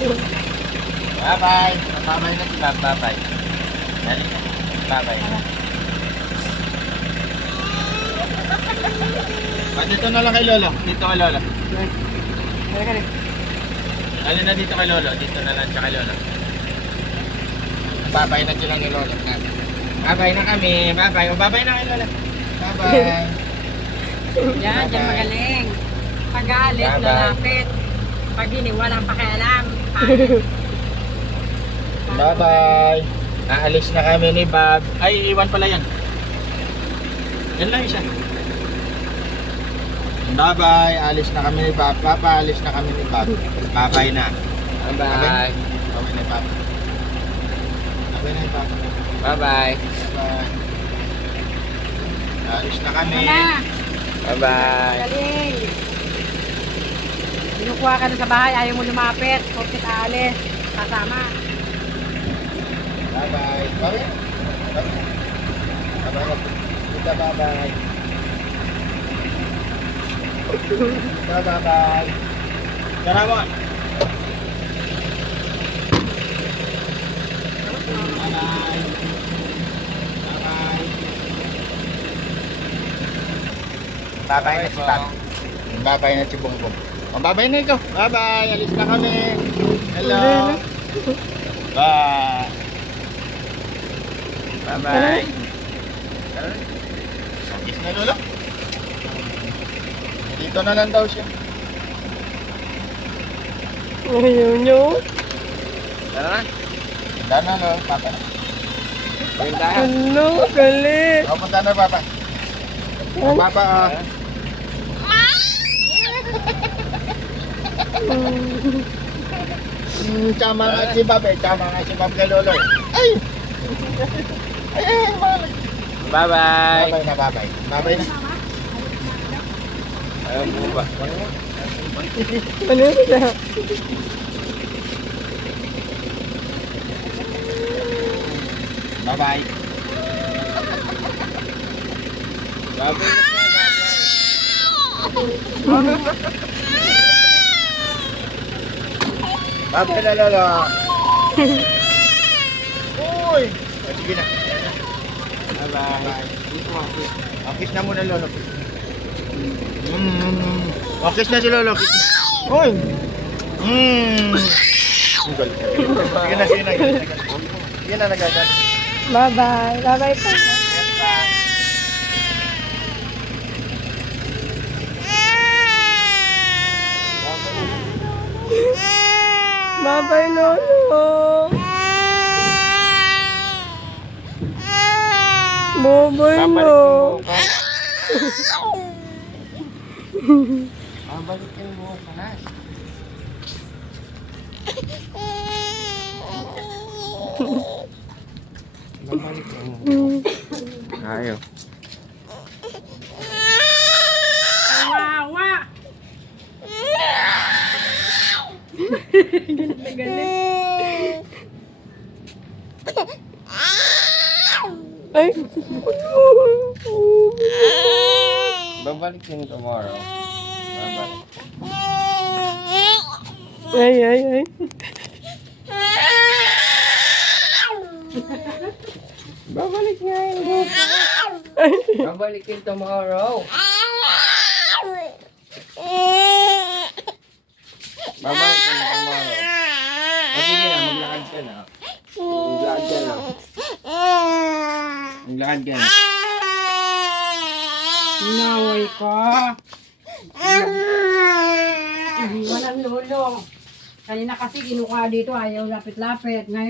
Bye-bye. Bye-bye na si Bob. Bye-bye. Dali na. Bye-bye. Dito na lang kay Lolo. Dito kay Lolo. Dali na dito kay Lolo. Dito na lang siya kay Lolo. Bye-bye na sila kay Lolo. Bye-bye na kami. Bye-bye. O, bye-bye na kay Lolo. Bye-bye. Yan, dyan magaling. Pag-aalis, lalapit. Pag hindi, walang pakialam. Bye-bye. Aalis na kami ni Bob. Ay, iwan pala yan. Yan lang siya. Bye-bye. Alis na kami ni Bob. Papa, alis na kami ni Bob. Bye-bye na. Bye-bye. Bye-bye na Bob. Bye-bye na Bob. Bye-bye. Bye-bye. Alis na kami. Ano? Bye-bye. Galing. Kinukuha ka na sa bahay, ayaw mo lumapit. Porkit aalis. Kasama. Bye-bye. Bye-bye. Bye-bye. Kita bye-bye. Bye-bye. Tara mo. Bye-bye. Bye-bye. Bye-bye na si Bob. Bye-bye na si Bongbong. Oh, bye-bye na ikaw. Bye-bye. Alis na kami. Hello. Bye. Bye-bye. Kiss na Lolo. Dito na lang daw siya. Ayaw nyo. Tara na. Tara na Lolo. Papa na. Gawin tayo. Ano, galit. O, punta na Papa. O, Papa o. Tama nga si Bob eh. Tama nga si Bob kay Lolo eh. Ay! Ay, ay, malag. Bye-bye. Bye-bye na, bye-bye. Bye-bye na. Ayaw mo ba? Ano sila? Bye-bye. Bye-bye. Bye-bye na Lolo. Uy! O, sige na. Bye-bye. O, kiss na muna Lolo. O, kiss na si Lolo. Kiss na. Uy! Ang galing. Sige na, sige na. Sige na, nagagal. Bye-bye. Bye-bye pa. Yes, pa. Bye-bye, Lolo. Bye-bye, no. Babalik kayo mo panas. Babalik kayo mo. Ayaw. Wawa! Galit na galit. Ay. Babalik din tomorrow. Babalik. Ay, ay, ay. Babalik nga yun. Babalik din tomorrow. Babalik din tomorrow. O sige na, maglakad ka na. Maglakad ka na. Maglakad ka na. Naway ka. Walang lolo. Kanina kasi kinukuha dito, ayaw lapit-lapit. Ngayon,